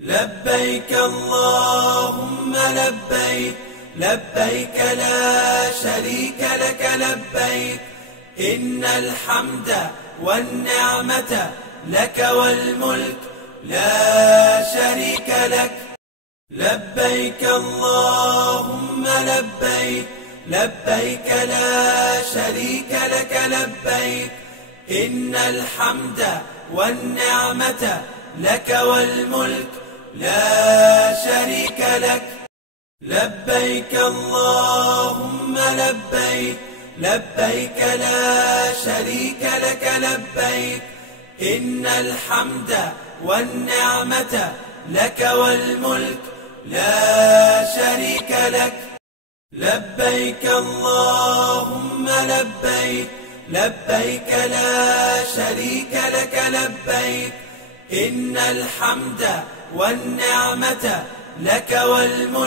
لبيك اللهم لبيك، لبيك لا شريك لك لبيك، إن الحمد والنعمة لك والملك لا شريك لك. لبيك اللهم لبيك، لبيك لا شريك لك لبيك، إن الحمد والنعمة لك والملك لا شريك لك. لبيك اللهم لبيك، لبيك لا شريك لك لبيك، إن الحمد والنعمة لك والملك لا شريك لك. لبيك اللهم لبيك، لبيك لا شريك لك لبيك، إن الحمد والنعمة لك والملك